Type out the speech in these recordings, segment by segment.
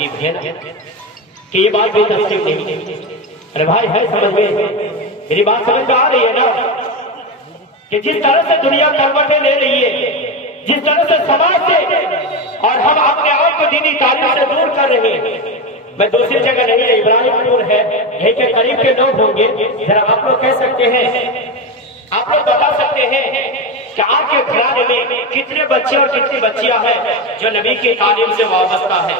तस्लीम है ना कि ये बात भी तस्लीम नहीं? अरे भाई है समझ में? मेरी बात समझ में आ रही है ना कि जिस तरह से दुनिया करवटें ले रही है, जिस तरह से समाज से और हम अपने आप को दीनी तालीम से दूर कर रहे हैं। मैं दूसरी जगह नहीं है, इब्राहिमपुर है, यहीं के करीब के लोग होंगे। जरा आप लोग कह सकते हैं, आप लोग बता सकते हैं कि आपके घराने में कितने बच्चे और कितनी बच्चियां हैं जो नबी की तालीम से वाबस्ता है,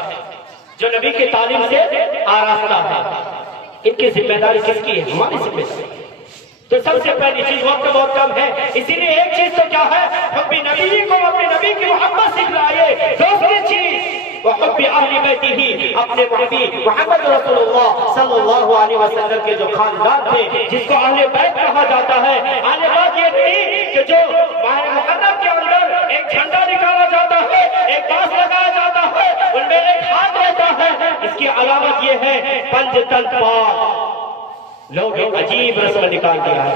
जो नबी की तालीम से आरास्ता है? इनकी जिम्मेदारी किसकी है? हमारी जिम्मेदारी। तो सबसे पहली चीज वक्त बहुत कम है, इसीलिए एक चीज तो क्या है, हम भी नबी को अपने नबी की मोहब्बत सिखलाए। दूसरी चीज वहब्बी अहली बैतिही, अपने नबी मुहम्मद रसूलुल्लाह सल्लल्लाहु अलैहि वसल्लम के जो खानदान थे, जिसको अहले बैत कहा जाता है। अहले बैत ये नहीं कि जो माह मुहर्रम के अंदर एक झंडा निकाला जाता है, एक बांस लगाया जाता है, उनमें एक हाथ रहता है। इसकी अलामत ये है पंजतन पाक। लोग एक अजीब रस्म निकाल दिया है,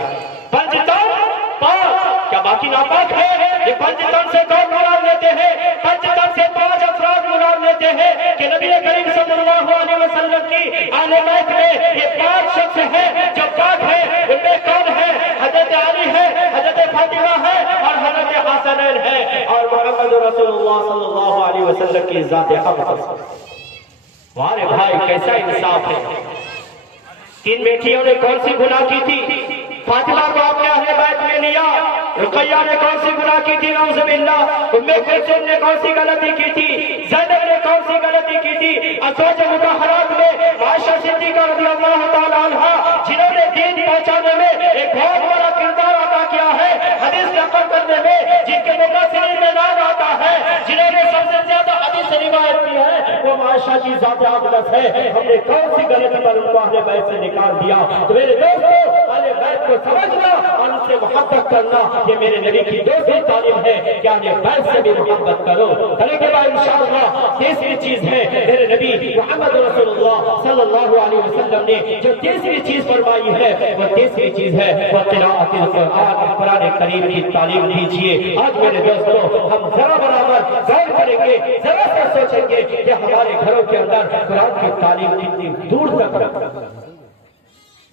पंजतन पाक। क्या बाकी नापाक है? ये पंजतन से कौन मुराद लेते हैं? पंजतन से 5 अफराद मुराद लेते हैं कि नबी करीम सल्लल्लाहु अलैहि वसल्लम की आले बैत में ये 5 शख्स हैं जो पाक है। उनमें कौन है? हजरत अली है, हजरत फातिमा है और हजरत हसनैन है और मोहम्मद रसूलुल्लाह सल्लल्लाहु अलैहि वसल्लम की जात अक़दस। वाह रे भाई, कैसा इंसाफ है। 3 बेटियों ने कौन सी गुनाह की थी? फातिमा को आपने अहले बैत में लिया। रुकैया ने कौन सी गुनाह की थी? नऊज़ुबिल्लाह। उम्मे कुलसूम ने कौन सी गलती की थी? ज़ैनब ने कौन सी गलती की थी? अज़वाज मुतहहरात में आयशा सिद्दीक़ा रज़ियल्लाहु तआला अन्हा, जिन्होंने दीन पहुंचाने में एक बहुत बड़ा किरदार अदा किया है, हदीस नकल करने में जिनके मुफ़स्सिरीन में नाम आता है, जिन्होंने सबसे ज्यादा हदीस रिवायत की है, वो आयशा की ज़ात अक़दस है। हमने कौन सी गलती पर उनको अहले बैत से निकाल दिया? तो मेरे दोस्तों, अहले बैत को समझना और उनसे मोहब्बत करना, ये मेरे नबी की दूसरी तालीम है कि अहले बैत से भी मोहब्बत करो। करेंगे भाई इंशाअल्लाह। तीसरी चीज है, मेरे नबी मुहम्मद रसूलुल्लाह सल्लल्लाहु अलैहि वसल्लम ने जो तीसरी चीज फरमाई है, वो तीसरी चीज है वो तिलावतुल कुरान, कुरान करीम की तालीम दीजिए। आज मेरे दोस्तों, हम जरा बराबर गौर करेंगे, जरा सा सोचेंगे कि हमारे घरों के अंदर कुरान की तालीम कितनी दूर तक।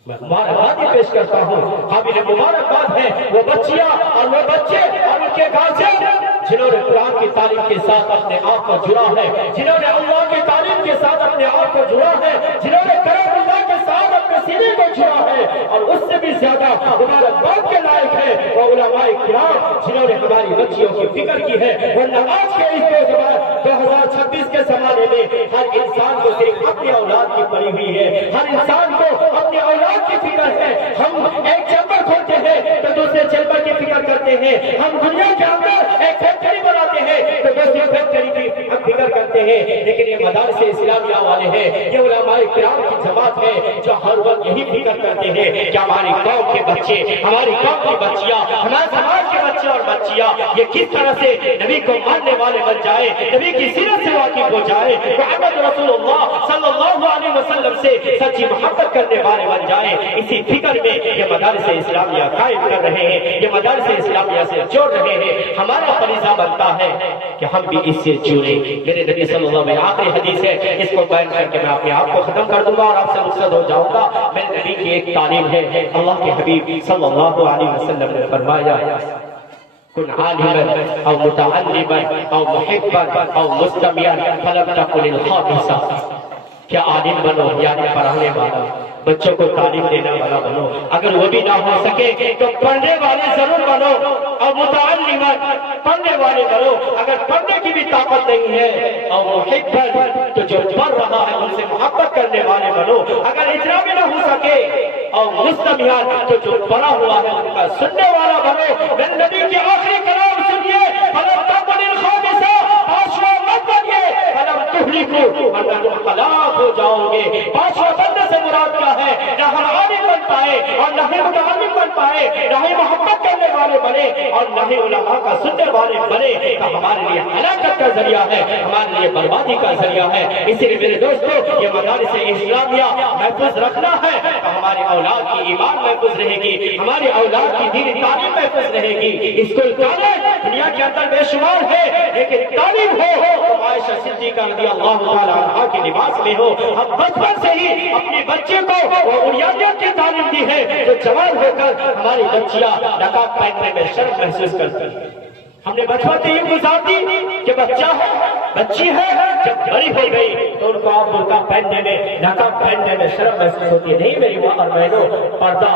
मैं मुबारकबादी पेश करता हूँ, काबिल मुबारकबाद है वो बच्चियां और वो बच्चे और उनके गार्जियन जिन्होंने कुरान की तालीम के साथ अपने आप को जुड़ा है, जिन्होंने अल्लाह की तालीम के साथ अपने आप को जुड़ा है, जिन्होंने कलामुल्लाह के साथ अपने सीने को जुड़ा है। और उससे भी ज्यादा मुबारकबाद के लायक है वो उलमाए किराम जिन्होंने हमारी बच्चियों की फिक्र की है। वरना आज के इस 2026 के जमाने में हर इंसान को सिर्फ अपनी औलाद की पड़ी हुई है, हर इंसान को अपनी औलाद की फिक्र है। हम एक चैम्बर खोलते हैं तो दूसरे चैम्बर की फिक्र करते हैं, हम दुनिया के अंदर एक फैक्ट्री बनाते हैं तो दूसरी फैक्ट्री की हम फिक्र करते हैं। लेकिन ये मदारिस इस्लामिया वाले हैं, ये उलमाए किराम की जमात है जो हर वक्त यही फिक्र करते हैं कि हमारी कौम के बच्चे, हमारी कौम की बच्चियां, हमारे समाज के बच्चे और बच्चियां ये किस तरह से नबी को मानने वाले बन जाए, नबी की सीरत से वाकिफ हो जाए, मुहम्मद रसूलुल्लाह सल्लल्लाहु अलैहि वसल्लम से सच्ची मोहब्बत करने वाले बन जाए। इसी फिक्र में ये मदारिस इस्लामिया कायम कर रहे हैं, ये मदारिस इस्लामिया से जोड़ रहे हैं। हमारा फरीज़ा बनता है कि हम भी इससे जुड़े। मेरे नबी सल्लल्लाहु अलैहि वसल्लम आखिरी हदीस है, इसको बयान करके मैं अपने आप को खत्म कर दूंगा और आपसे रुखसत हो जाऊंगा। मेरे नबी की एक तालीम है, अल्लाह के हबीब सल्लल्लाहु अलैहि वसल्लम ने फरमाया, कुन आलिमन औ मुतअल्लिमन औ मुहिब्बन औ मुस्तमियन फलम तकुलिल खामिसा। क्या आलिम बनो, यानी पढ़ाने वाला, बच्चों को तालीम देने वाला बनो। अगर वो भी ना हो सके तो पढ़ने वाले जरूर बनो। और मुतअल्लिमन, पढ़ने वाले बनो। अगर पढ़ने की भी ताकत नहीं है और मुहिब्बन, तो जो पढ़ रहा है उनसे मोहब्बत करने वाले बनो। अगर इतना भी ना हो सके और मुस्तमियान, तो जो पढ़ा हुआ है उनका सुनने वाला बनो। मेरे नबी की आखिरी कलाम सुनिए, फलम तकुलिल खामिसा, पांचवा मत बनिए, फलम तुहलिकू, वरना तुम हलाक हो जाओगे। पांचवा बंदे से मुराद क्या है? ना हम आलिम बन पाए और ना ही मुतअल्लिम बन पाए, ना ही मोहब्बत करने वाले बने और ना ही उलमा का सुनने वाले बने, तो हमारे लिए हलाकत का जरिया है, हमारे लिए बर्बादी का जरिया है। इसीलिए मेरे दोस्तों, ये मदारिस इस्लामिया महफूज रखना है तो हमारी औलाद की ईमान महफूज रहेगी, हमारी औलाद की दीनी तालीम महफूज रहेगी। स्कूल कॉलेज दुनिया के अंदर बेशुमार है, लेकिन तालीम हो तो عائشہ صدیقہ رضی اللہ تعالی عنہا کے لباس میں ہو. ہم بچپن سے ہی اپنے بچے کو اولیاء کی تعلیم دی ہے تو جوان ہو کر ہماری بچیاں نقاب پہننے میں شرم محسوس کرتی ہیں. ہم نے بچپن سے یہ گزار دی کہ بچہ ہے بچی ہے جب بڑی ہو گئی تو ان کو آپ برقع پہننے میں نقاب پہننے میں شرم محسوس ہوتی ہے. نہیں میری ماں اور بہنوں، پردہ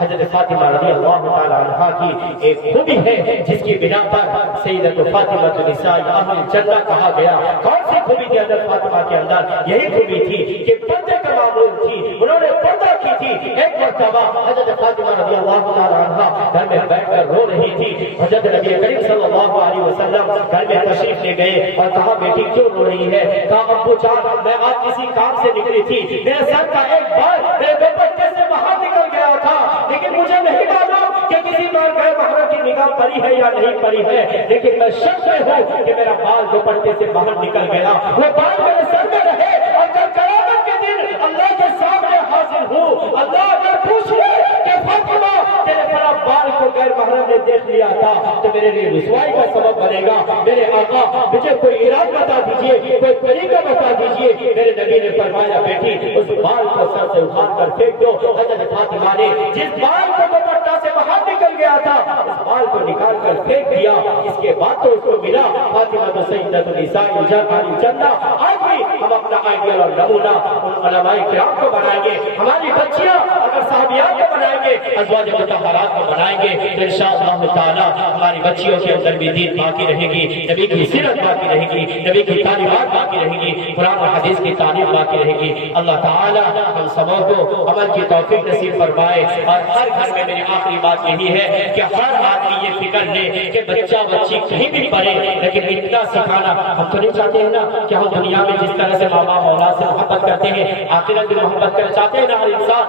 حضرت فاطمہ رضی اللہ تعالی عنہا کی ایک خوبی ہے جس کی بنا پر سیدۃ فاطمہ نساء اہل الجنہ کہا گیا. کون سی خوبی تھی حضرت فاطمہ کے اندر؟ یہی خوبی تھی کہ پردے کا معمول تھی، انہوں نے پردہ کی تھی. ایک مرتبہ حضرت فاطمہ رضی اللہ تعالی عنہا گھر میں بیٹھ کر رو رہی تھی. حضرت نبی کریم صلی اللہ علیہ وسلم گھر میں تشریف لے گئے اور کہا بیٹی کیوں رو رہی ہے؟ کہا ابو جان میں آج کسی کام سے نکلی تھی، میرے سر کا ایک بال میرے دوپٹے سے باہر نکل گیا تھا، لیکن مجھے نہیں معلوم کہ کسی بار غیر محرم کی نگاہ پڑی ہے یا نہیں پڑی ہے، لیکن میں شک میں ہوں کہ میرا بال دوپٹے سے باہر نکل گیا. وہ بال میرے سر میں رہے اور کل قیامت کے دن اللہ کے سامنے حاضر ہوں. اللہ اگر پوچھ لے کہ فاطمہ تیرے فلاں بال کو غیر محرم نے دیکھ لیا تھا تو میرے لیے رسوائی کا سبب بنے گا. میرے آقا مجھے کوئی علاج بتا دیجئے، کوئی طریقہ بتا دیجئے. میرے نبی نے فرمایا بیٹی اس بال کو سر سے اٹھا کر پھینک دو. حضرت فاطمہ نے جس بال کو دوپٹہ سے باہر نکل گیا تھا اس بال کو نکال کر پھینک دیا. اس کے بعد تو اس کو ملا فاطمہ تو سیدۃ نساء الجنہ. آج بھی ہم اپنا آئیڈیل اور نمونہ ان علماء کرام کو بنائیں گے. ہماری بچیاں اگر صحابیات کو بنائیں گے، ازواج مطہرات کو بنائیں گے تو انشاءاللہ تعالی ہماری بچیوں کے اندر بھی دین باقی رہے گی، نبی کی سیرت باقی رہے گی، نبی کی تعلیمات باقی رہے گی، قرآن و حدیث کی تعلیم باقی رہے گی. اللہ تعالی ہم سبوں کو عمل کی توفیق نصیب فرمائے. اور ہر گھر میں میری آخری بات یہی ہے کہ ہر آدمی یہ فکر لے کہ بچہ بچی کہیں بھی پڑھے لیکن اتنا سکھانا. ہم تو نہیں چاہتے ہیں نا کہ ہم دنیا میں جس طرح سے ماں باپ اولاد سے محبت کرتے ہیں آخرت میں محبت کرنا چاہتے ہیں نا ہر انسان.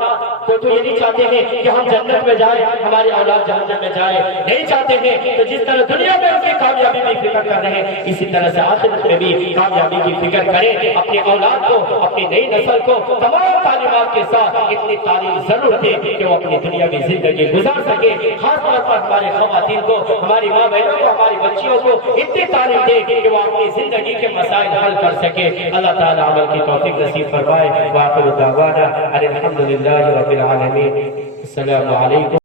تو یہ نہیں چاہتے ہیں کہ ہم جنت میں جائیں ہماری اولاد جہنم میں جائے، نہیں چاہتے ہیں. تو جس طرح دنیا میں اس کی کامیابی کی فکر کر رہے ہیں اسی طرح سے آخرت میں بھی کامیابی کی فکر کریں. اپنی اولاد کو، اپنی نئی نسل کو تمام تعلیمات کے ساتھ اتنی تعلیم ضرور دے کہ وہ اپنی دنیاوی زندگی گزار سکے. خاص طور پر ہمارے خواتین کو، ہماری ماں بہنوں کو، ہماری بچیوں کو اتنی تعلیم دے کہ وہ اپنی زندگی کے مسائل حل کر سکے. اللہ تعالیٰ عمل کی توفیق نصیب فرمائے. وآخر دعوانا ان الحمد للہ رب العالمین. السلام علیکم.